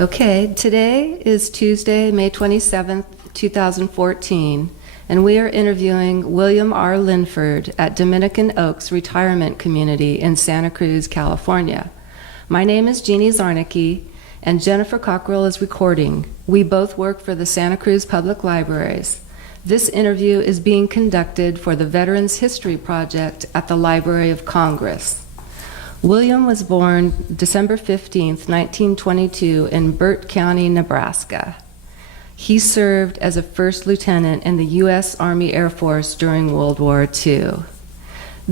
Okay, today is Tuesday, May 27th, 2014, and we are interviewing William R. Linford at Dominican Oaks Retirement Community in Santa Cruz, California. My name is Jeannie Zarnicki, and Jennifer Cockrell is recording. We both work for the Santa Cruz Public Libraries. This interview is being conducted for the Veterans History Project at the Library of Congress. William was born December 15, 1922 in Burt County, Nebraska. He served as a first lieutenant in the U.S. Army Air Force during World War II.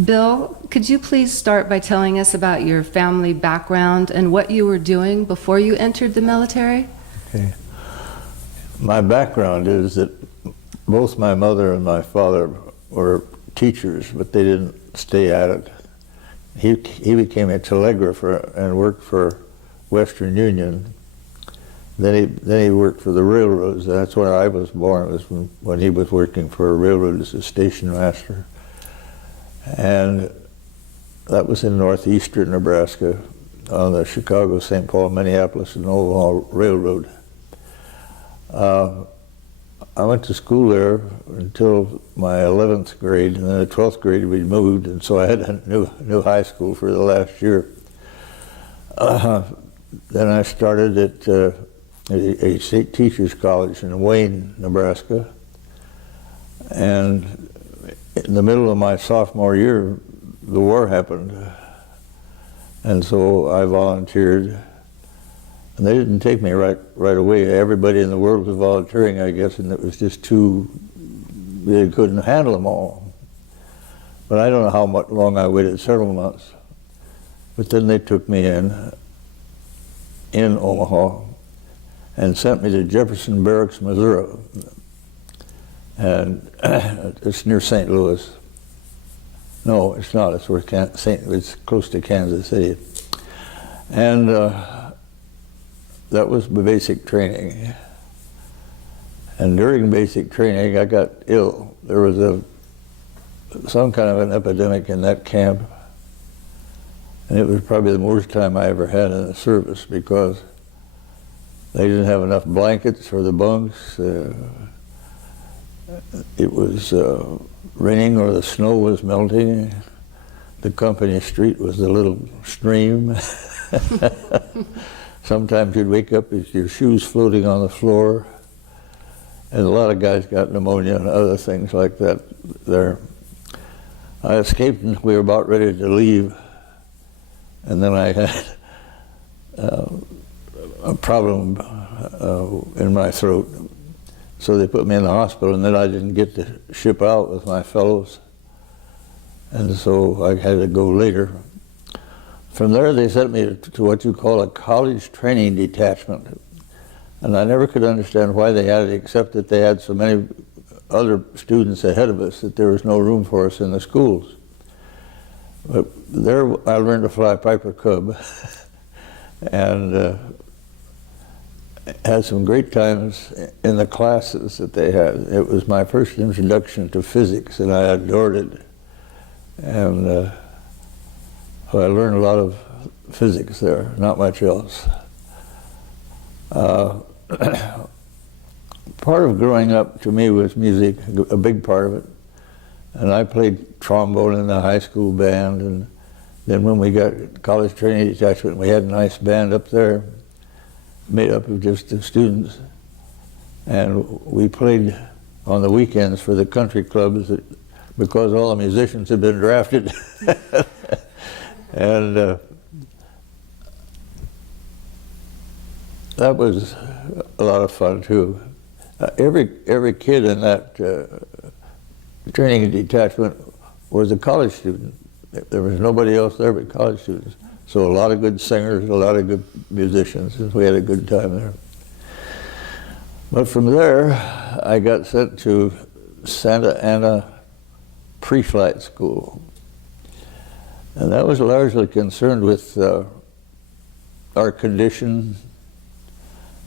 Bill, could you please start by telling us about your family background and what you were doing before you entered the military? Okay. My background is that both my mother and my father were teachers, but they didn't stay at it. He became a telegrapher and worked for Western Union. Then he worked for the railroads. That's where I was born. It was when he was working for a railroad as a station master. And that was in northeastern Nebraska on the Chicago, St. Paul, Minneapolis, and Omaha Railroad. I went to school there until my 11th grade, and then the 12th grade we moved, and so I had a new high school for the last year. Then I started at a state teachers college in Wayne, Nebraska, and in the middle of my sophomore year, the war happened, and so I volunteered. And they didn't take me right away. Everybody in the world was volunteering, I guess, and it was just they couldn't handle them all. But I don't know how long I waited, several months. But then they took me in Omaha and sent me to Jefferson Barracks, Missouri. And it's near St. Louis. No, it's not. It's where it's close to Kansas City. And that was my basic training. And during basic training, I got ill. There was some kind of an epidemic in that camp. And it was probably the worst time I ever had in the service because they didn't have enough blankets for the bunks. It was raining or the snow was melting. The company street was a little stream. Sometimes you'd wake up with your shoes floating on the floor, and a lot of guys got pneumonia and other things like that there. I escaped and we were about ready to leave, and then I had a problem in my throat. So they put me in the hospital, and then I didn't get to ship out with my fellows, and so I had to go later. From there, they sent me to what you call a college training detachment. And I never could understand why they had it, except that they had so many other students ahead of us that there was no room for us in the schools. But there, I learned to fly Piper Cub and had some great times in the classes that they had. It was my first introduction to physics, and I adored it. And I learned a lot of physics there, not much else. Part of growing up to me was music, a big part of it. And I played trombone in the high school band, and then when we got college training detachment, we had a nice band up there, made up of just the students. And we played on the weekends for the country clubs because all the musicians had been drafted. And that was a lot of fun too. Every kid in that training detachment was a college student. There was nobody else there but college students. So a lot of good singers, a lot of good musicians, and we had a good time there. But from there, I got sent to Santa Ana pre-flight school. And that was largely concerned with our condition,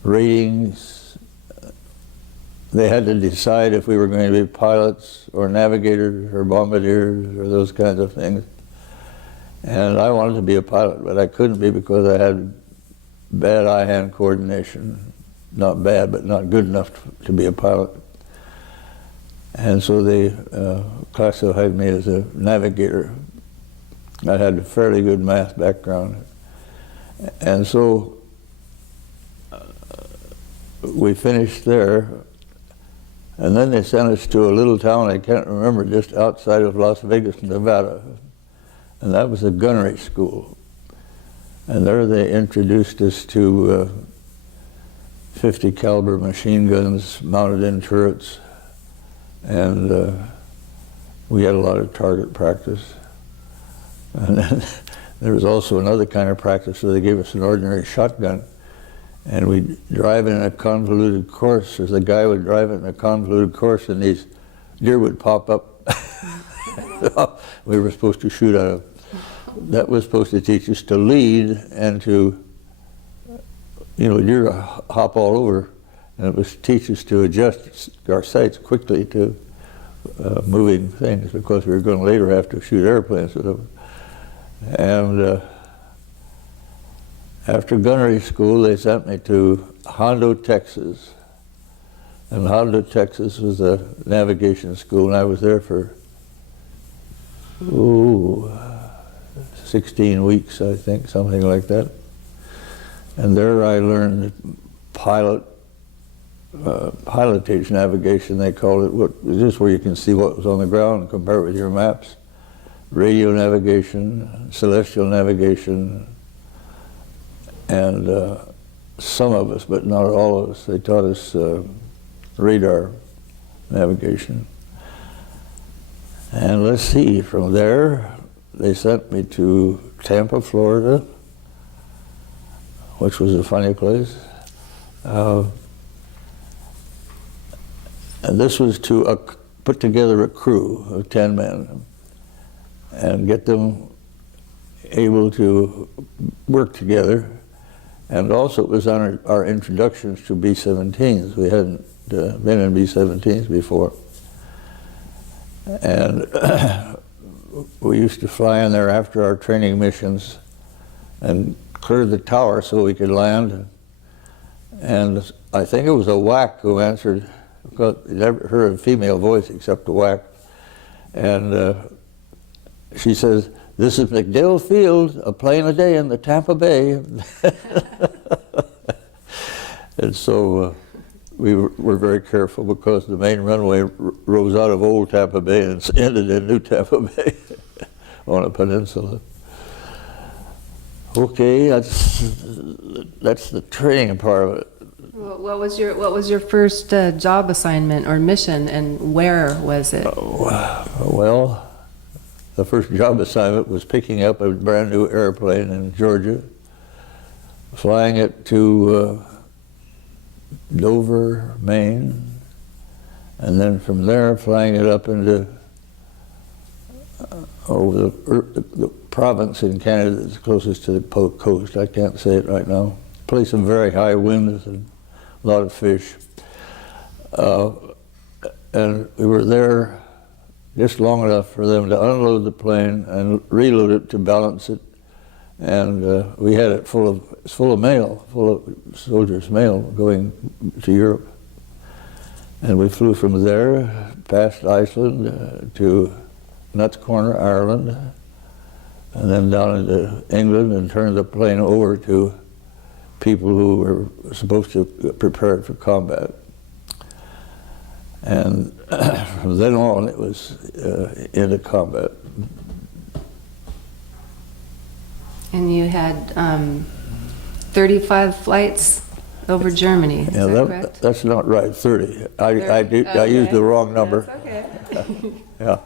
ratings. They had to decide if we were going to be pilots or navigators or bombardiers or those kinds of things. And I wanted to be a pilot, but I couldn't be because I had bad eye-hand coordination. Not bad, but not good enough to be a pilot. And so they classified me as a navigator. I had a fairly good math background. And so we finished there, and then they sent us to a little town I can't remember, just outside of Las Vegas, Nevada. And that was a gunnery school. And there they introduced us to 50 caliber machine guns mounted in turrets. And we had a lot of target practice. And then there was also another kind of practice where they gave us an ordinary shotgun. And we'd drive in a convoluted course. As the guy would drive it in a convoluted course, and these deer would pop up. We were supposed to shoot at them. That was supposed to teach us to lead and to, deer hop all over. And it was to teach us to adjust our sights quickly to moving things, because we were going to later have to shoot airplanes with them. And after gunnery school, they sent me to Hondo, Texas. And Hondo, Texas was a navigation school, and I was there for 16 weeks, I think, something like that. And there I learned pilotage navigation, they called it. Just where you can see what was on the ground and compare it with your maps. Radio navigation, celestial navigation, and some of us, but not all of us, they taught us radar navigation. And let's see, from there, they sent me to Tampa, Florida, which was a funny place. And this was to put together a crew of 10 men and get them able to work together. And also it was on our introductions to B-17s. We hadn't been in B-17s before. And we used to fly in there after our training missions and clear the tower so we could land. And I think it was a WAC who answered, because I never heard a female voice except a WAC. And she says, "This is McDill Field, a plane a day in the Tampa Bay." And so we were very careful, because the main runway rose out of Old Tampa Bay and ended in New Tampa Bay on a peninsula. Okay, that's the training part of it. What was your first job assignment or mission, and where was it? Well, the first job assignment was picking up a brand new airplane in Georgia, flying it to Dover, Maine, and then from there flying it up into the province in Canada that's closest to the coast. I can't say it right now. Place of very high winds and a lot of fish. And we were there just long enough for them to unload the plane and reload it to balance it. And we had it full of mail, full of soldiers' mail going to Europe. And we flew from there past Iceland to Nuts Corner, Ireland, and then down into England, and turned the plane over to people who were supposed to prepare it for combat. And from then on, it was into combat. And you had 35 flights over Germany, is that correct? That's not right, 30. I used the wrong number. That's okay. Yeah.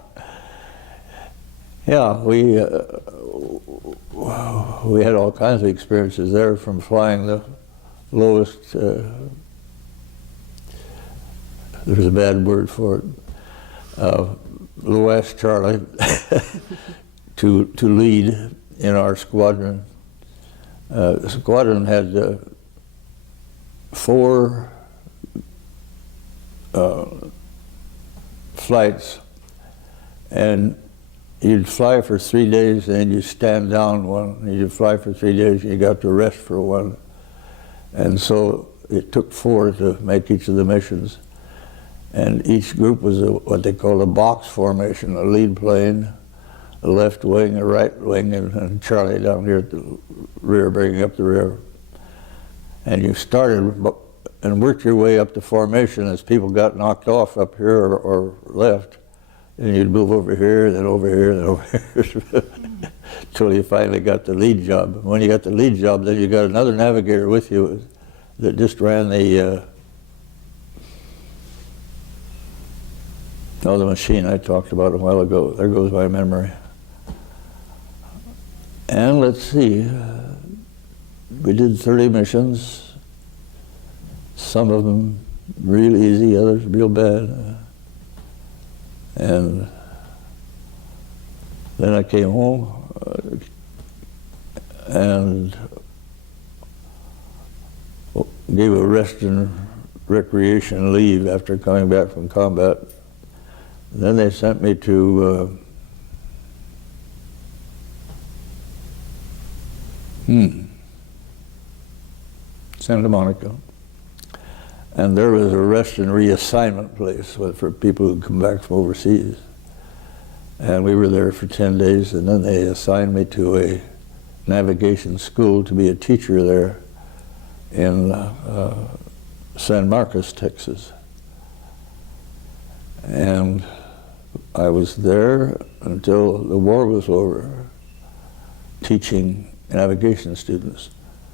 Yeah, we had all kinds of experiences there, from flying the lowest, there's a bad word for it, lowest Charlie, to lead in our squadron. The squadron had 4 flights, and you'd fly for 3 days, and then you stand down one, and you'd fly for 3 days, and you got to rest for one. And so it took 4 to make each of the missions. And each group was what they called a box formation, a lead plane, a left wing, a right wing, and Charlie down here at the rear, bringing up the rear. And you started and worked your way up the formation as people got knocked off up here or left. And you'd move over here, then over here, then over here, until you finally got the lead job. When you got the lead job, then you got another navigator with you that just ran the machine I talked about a while ago. There goes my memory. And let's see, we did 30 missions, some of them real easy, others real bad. And then I came home and gave a rest and recreation leave after coming back from combat. Then they sent me to Santa Monica. And there was a rest and reassignment place for people who come back from overseas. And we were there for 10 days, and then they assigned me to a navigation school to be a teacher there in San Marcos, Texas. And I was there until the war was over, teaching navigation students.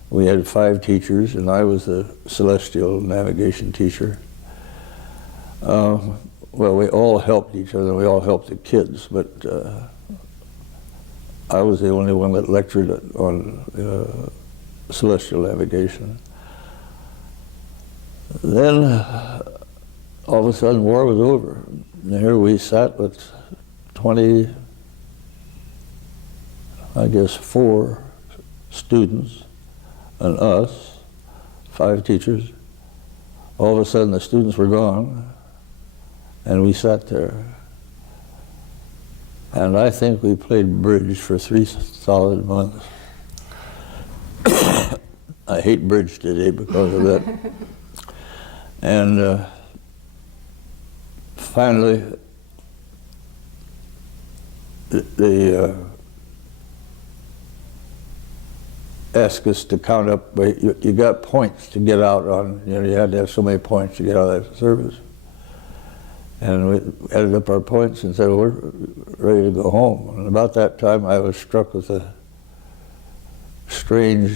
We had 5 teachers, and I was the celestial navigation teacher. Well, we all helped each other. We all helped the kids, but I was the only one that lectured on celestial navigation. Then, all of a sudden, war was over. And here we sat with 4 students, and us, 5 teachers. All of a sudden the students were gone, and we sat there. And I think we played bridge for 3 solid months. I hate bridge today because of that. And finally, they asked us to count up, you got points to get out on, you had to have so many points to get out of that service. And we added up our points and said, well, we're ready to go home. And about that time, I was struck with a strange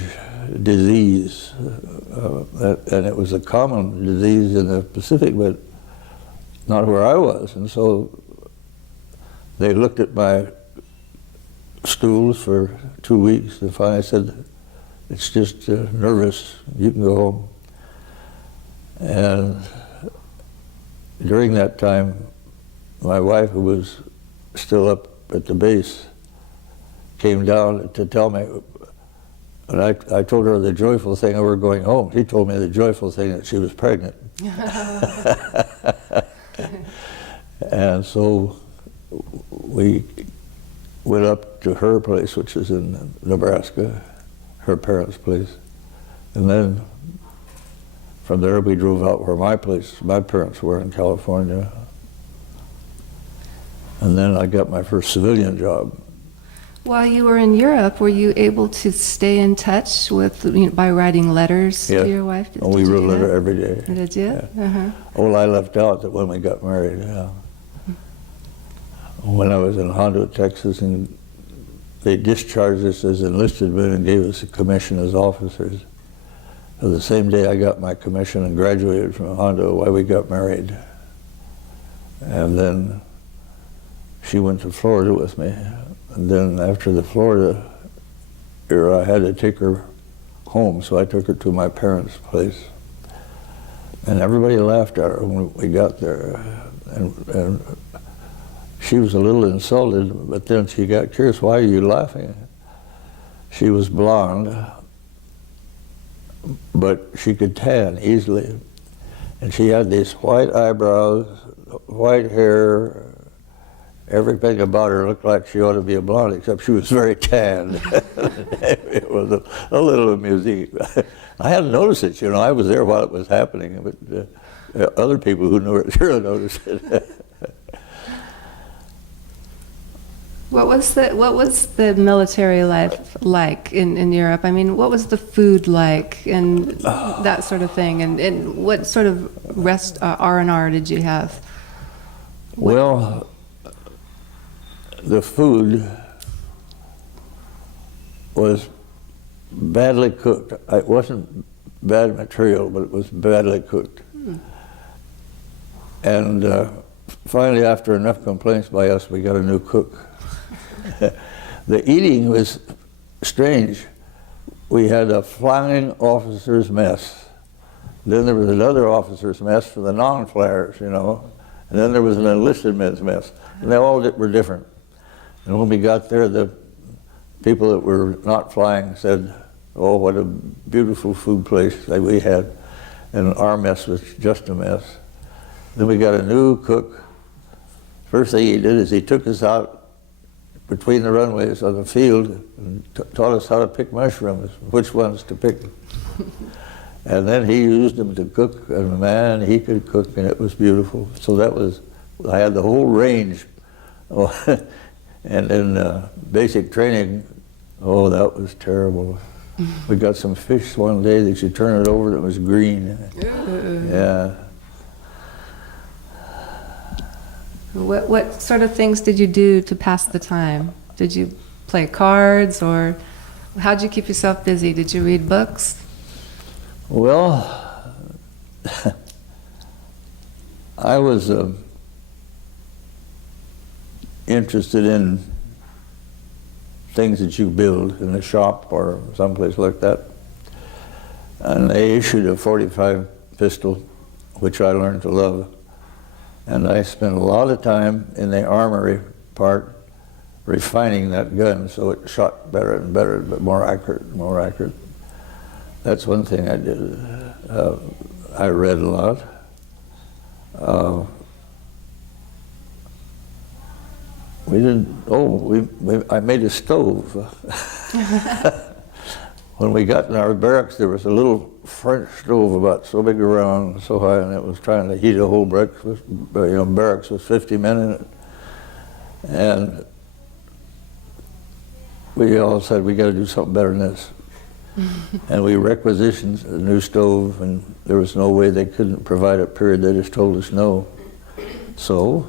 disease. And it was a common disease in the Pacific, but not where I was. And so they looked at my stools for 2 weeks and finally said, it's just nervous, you can go home. And during that time, my wife, who was still up at the base, came down to tell me, and I told her the joyful thing that we're going home. She told me the joyful thing that she was pregnant. And so we went up to her place, which is in Nebraska, her parents' place. And then from there we drove out where my parents were in California. And then I got my first civilian job. While you were in Europe, were you able to stay in touch with, by writing letters to your wife? Oh, we wrote a letter every day. Did you? Yeah. Uh-huh. Well, I left out that when we got married, yeah. When I was in Hondo, Texas, and they discharged us as enlisted men and gave us a commission as officers. So the same day I got my commission and graduated from Hondo, why we got married. And then she went to Florida with me. And then after the Florida era, I had to take her home, so I took her to my parents' place. And everybody laughed at her when we got there. And she was a little insulted, but then she got curious, why are you laughing? She was blonde, but she could tan easily. And she had these white eyebrows, white hair, everything about her looked like she ought to be a blonde, except she was very tanned. It was a little amusing. I hadn't noticed it, you know. I was there while it was happening, but other people who knew it sure noticed it. What was the military life like in Europe? I mean, what was the food like and that sort of thing? And what sort of R&R did you have? Well, the food was badly cooked. It wasn't bad material, but it was badly cooked. And finally, after enough complaints by us, we got a new cook. The eating was strange. We had a flying officer's mess. Then there was another officer's mess for the non-flyers, you know. And then there was an enlisted men's mess. And they all were different. And when we got there, the people that were not flying said, "Oh, what a beautiful food place that we had." And our mess was just a mess. Then we got a new cook. First thing he did is he took us out between the runways on the field and taught us how to pick mushrooms, which ones to pick. And then he used them to cook, and man, he could cook, and it was beautiful. So that was, I had the whole range. And in basic training, oh, that was terrible. We got some fish one day that you turn it over and it was green. Yeah. What sort of things did you do to pass the time? Did you play cards, or how'd you keep yourself busy? Did you read books? Well, I was interested in things that you build in a shop or someplace like that. And they issued a .45 pistol, which I learned to love. And I spent a lot of time in the armory part refining that gun so it shot better and better, but more accurate and more accurate. That's one thing I did. I read a lot. I made a stove. When we got in our barracks, there was a little French stove about so big around, so high, and it was trying to heat a whole breakfast. Barracks with 50 men in it. And we all said, we got to do something better than this. And we requisitioned a new stove, and there was no way they couldn't provide it, period. They just told us no. So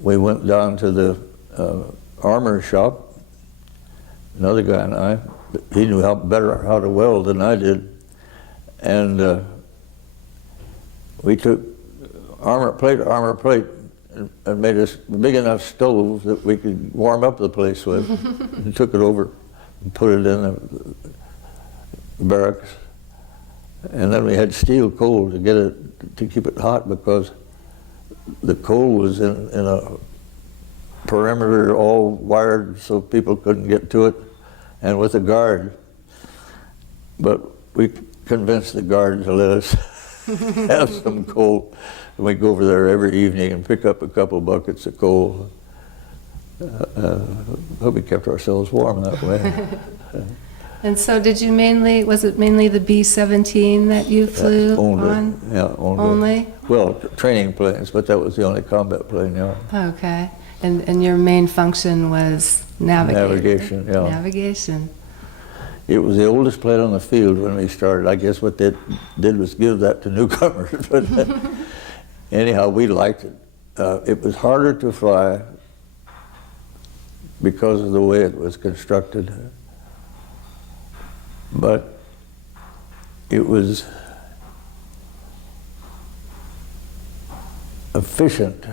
we went down to the armor shop, another guy and I. He knew better how to weld than I did. And we took armor plate, and made a big enough stove that we could warm up the place with, and took it over and put it in the barracks. And then we had steel coal to get it, to keep it hot, because the coal was in a perimeter all wired so people couldn't get to it, and with a guard. But we convinced the guard to let us have some coal. And we'd go over there every evening and pick up a couple buckets of coal. But we kept ourselves warm that way. And so was it mainly the B-17 that you flew on? Yeah, only. Well, training planes, but that was the only combat plane, yeah. Okay. And your main function was navigation, yeah. Navigation. It was the oldest plane on the field when we started. I guess what they did was give that to newcomers. But anyhow, we liked it. It was harder to fly because of the way it was constructed. But it was efficient,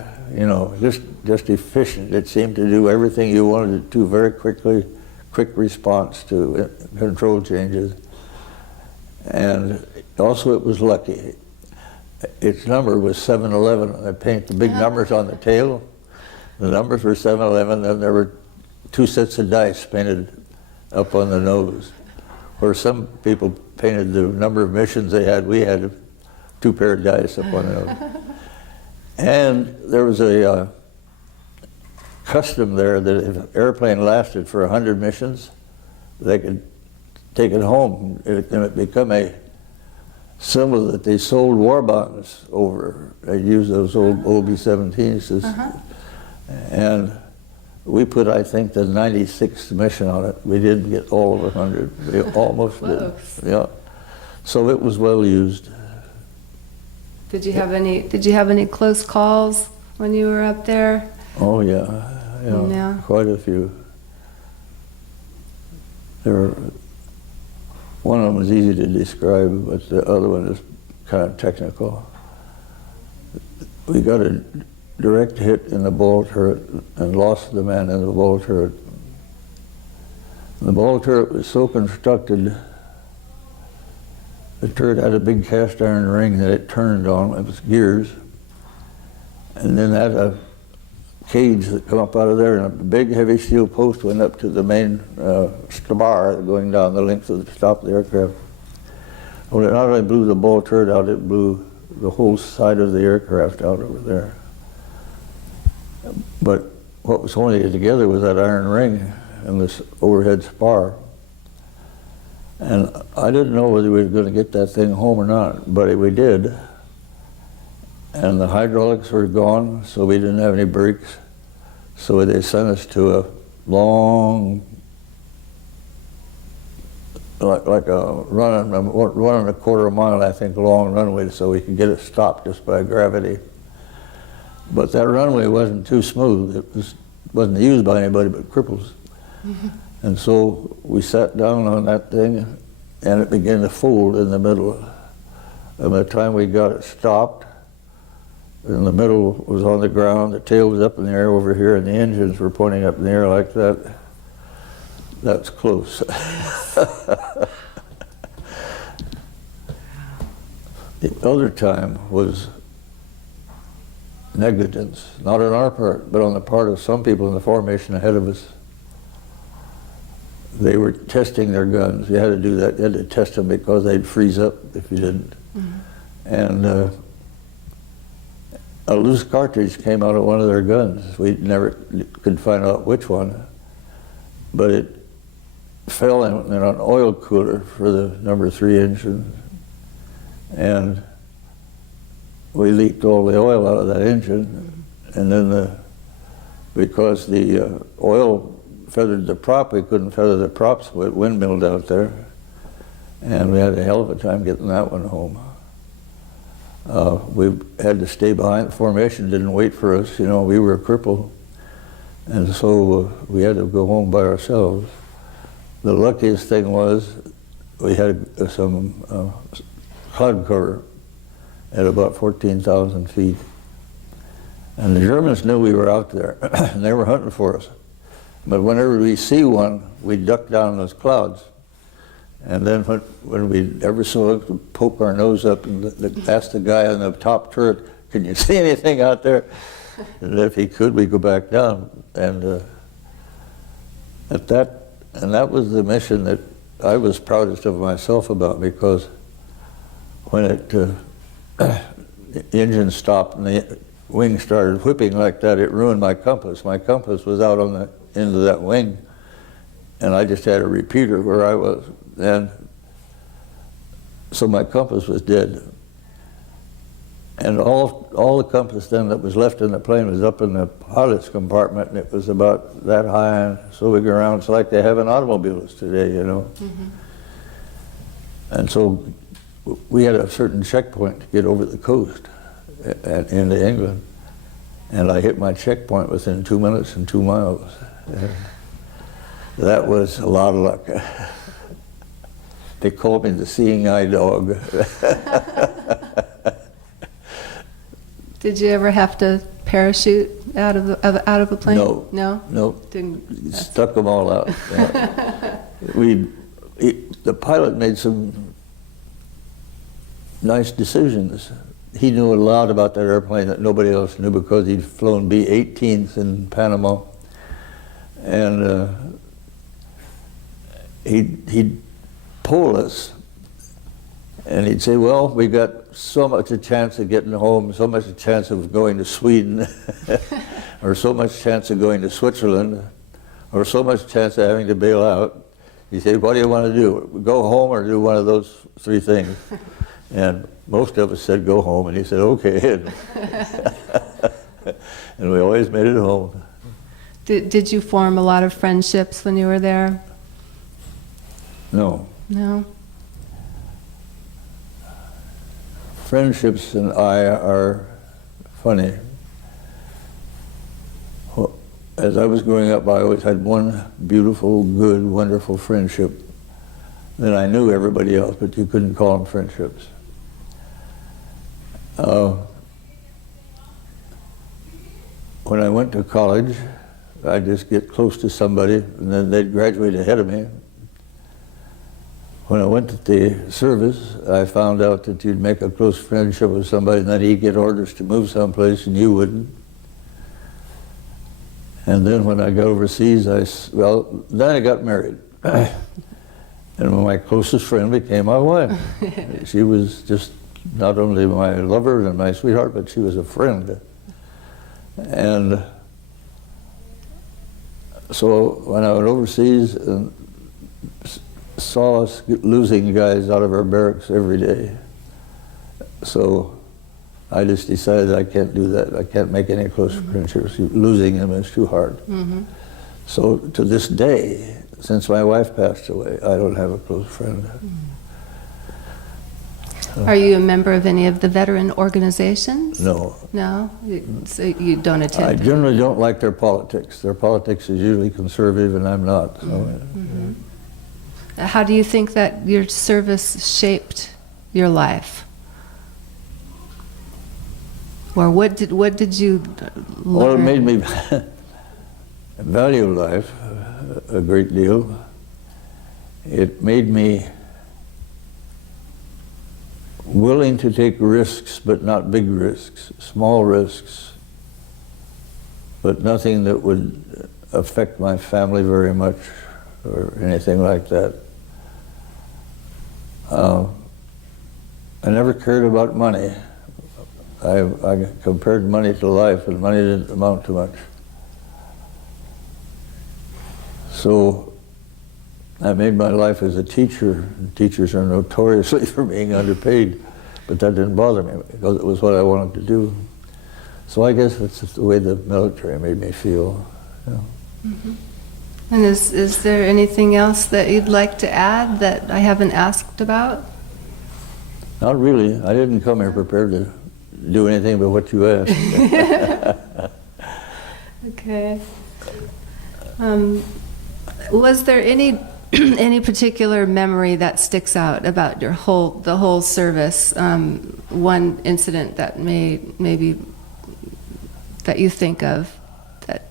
just efficient. It seemed to do everything you wanted it to very quickly, quick response to control changes. And also it was lucky. Its number was 711. I paint the big numbers on the tail. The numbers were 711, and there were 2 sets of dice painted up on the nose. Where some people painted the number of missions they had, we had 2 pair of dice up on the nose. And there was a custom there that if an airplane lasted for 100 missions, they could take it home. It become a symbol that they sold war bonds over. They used those old OB-17s. And we put, I think, the 96th mission on it. We didn't get all of 100. We almost did. Yeah. So it was well used. Did you have any close calls when you were up there? Oh yeah. Yeah. Quite a few. One of them was easy to describe, but the other one is kind of technical. We got a direct hit in the ball turret and lost the man in the ball turret. The ball turret was so constructed, the turret had a big cast iron ring that it turned on. It was gears. And then had a cage that come up out of there, and a big heavy steel post went up to the main spar going down the length of the top of the aircraft. Well, it not only blew the ball turret out, it blew the whole side of the aircraft out over there. But what was holding it together was that iron ring and this overhead spar. And I didn't know whether we were going to get that thing home or not, but we did. And the hydraulics were gone, so we didn't have any brakes. So they sent us to a long, like a run and a quarter mile, I think, long runway, so we could get it stopped just by gravity. But that runway wasn't too smooth. It wasn't used by anybody but cripples. And so we sat down on that thing, and it began to fold in the middle. And by the time we got it stopped, and the middle was on the ground, the tail was up in the air over here, and the engines were pointing up in the air like that. That's close. The other time was negligence, not on our part, but on the part of some people in the formation ahead of us. They were testing their guns. You had to do that. You had to test them because they'd freeze up if you didn't. And a loose cartridge came out of one of their guns. We never could find out which one, but it fell in an oil cooler for the number 3 engine, and we leaked all the oil out of that engine. And then because the oil feathered the prop, we couldn't feather the props, so it windmilled out there, and we had a hell of a time getting that one home. We had to stay behind. The formation didn't wait for us. You know, we were a cripple, and so we had to go home by ourselves. The luckiest thing was we had some cloud cover at about 14,000 feet, and the Germans knew we were out there, and they were hunting for us. But whenever we see one, we duck down those clouds. And then when we ever saw it, we'd poke our nose up and ask the guy on the top turret, "Can you see anything out there?" And if he could, we'd go back down. And that was the mission that I was proudest of myself about, because when the engine stopped and the wing started whipping like that, it ruined my compass. My compass was out on the end of that wing, and I just had a repeater where I was. And so my compass was dead. And all the compass then that was left in the plane was up in the pilot's compartment, and it was about that high, and so we go around. It's like they have in automobiles today, you know. And so we had a certain checkpoint to get over the coast into England. And I hit my checkpoint within 2 minutes and 2 miles. That was a lot of luck. They called me the seeing eye dog. Did you ever have to parachute out of a plane? No. No? Nope. Didn't. Stuck them all out. Yeah. The pilot made some nice decisions. He knew a lot about that airplane that nobody else knew, because he'd flown B-18s in Panama. And he'd poll us, and he'd say, "Well, we got so much a chance of getting home, so much a chance of going to Sweden, or so much chance of going to Switzerland, or so much chance of having to bail out. He said, what do you want to do? Go home or do one of those three things? And most of us said go home, and he said, okay. And we always made it home. Did you form a lot of friendships when you were there? No. No? Friendships and I are funny. As I was growing up, I always had one beautiful, good, wonderful friendship. Then I knew everybody else, but you couldn't call them friendships. When I went to college, I'd just get close to somebody, and then they'd graduate ahead of me. When I went to the service, I found out that you'd make a close friendship with somebody, and then he'd get orders to move someplace, and you wouldn't. And then when I got overseas, then I got married. And my closest friend became my wife. She was just not only my lover and my sweetheart, but she was a friend. And so when I went overseas and saw us losing guys out of our barracks every day, so I just decided I can't do that. I can't make any close friendships. Losing them is too hard. So to this day, since my wife passed away, I don't have a close friend. Are you a member of any of the veteran organizations? No. No? So you don't attend? I generally don't like their politics. Their politics is usually conservative, and I'm not. So. How do you think that your service shaped your life? Or what did you learn? Well, it made me value life a great deal. It made me willing to take risks, but not big risks, small risks, but nothing that would affect my family very much or anything like that. I never cared about money. I compared money to life, and money didn't amount to much. So I made my life as a teacher. Teachers are notoriously for being underpaid, but that didn't bother me because it was what I wanted to do. So I guess that's just the way the military made me feel. You know. And is there anything else that you'd like to add that I haven't asked about? Not really. I didn't come here prepared to do anything but what you asked. Okay. Was there any any particular memory that sticks out about the whole service? One incident that maybe that you think of that?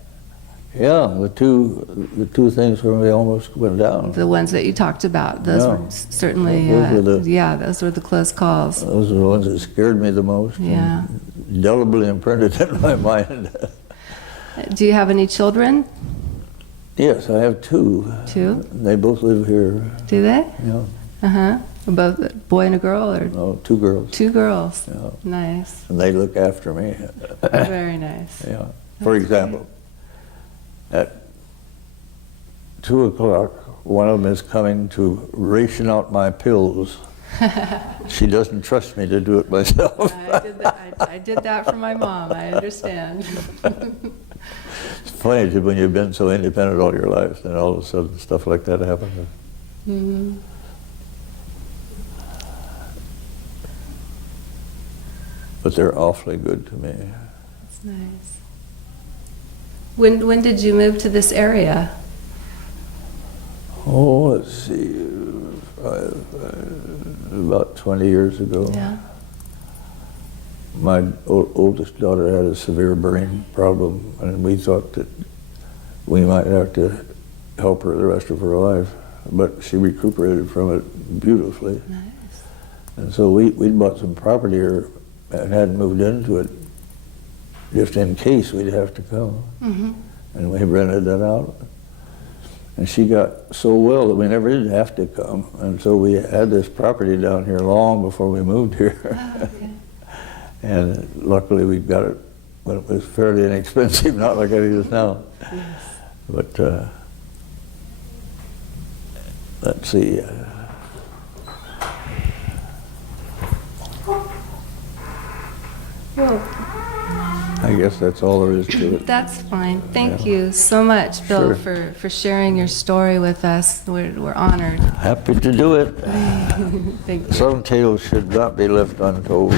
Yeah, the two things where we almost went down. The ones that you talked about. Those were certainly those were the close calls. Those are the ones that scared me the most. Yeah. Indelibly imprinted in my mind. Do you have any children? Yes, I have two. Two? They both live here. Do they? Yeah. Both a boy and a girl, or? No, two girls. Two girls. Yeah. Nice. And they look after me. Very nice. Yeah. For example, at 2 o'clock, one of them is coming to ration out my pills. She doesn't trust me to do it myself. I did that for my mom. I understand. It's funny when you've been so independent all your life, and all of a sudden stuff like that happens. But they're awfully good to me. That's nice. When did you move to this area? Oh, let's see, about 20 years ago. Yeah. My oldest daughter had a severe brain problem, and we thought that we might have to help her the rest of her life. But she recuperated from it beautifully. Nice. And so we'd bought some property here and hadn't moved into it, just in case we'd have to come. And we rented that out. And she got so well that we never did have to come. And so we had this property down here long before we moved here. Oh, okay. And luckily we got it when it was fairly inexpensive, not like it is now. Yes. But let's see. I guess that's all there is to it. That's fine. Thank Yeah. you so much, Bill, Sure. for sharing your story with us. We're honored. Happy to do it. Thank you. Some tales should not be left untold.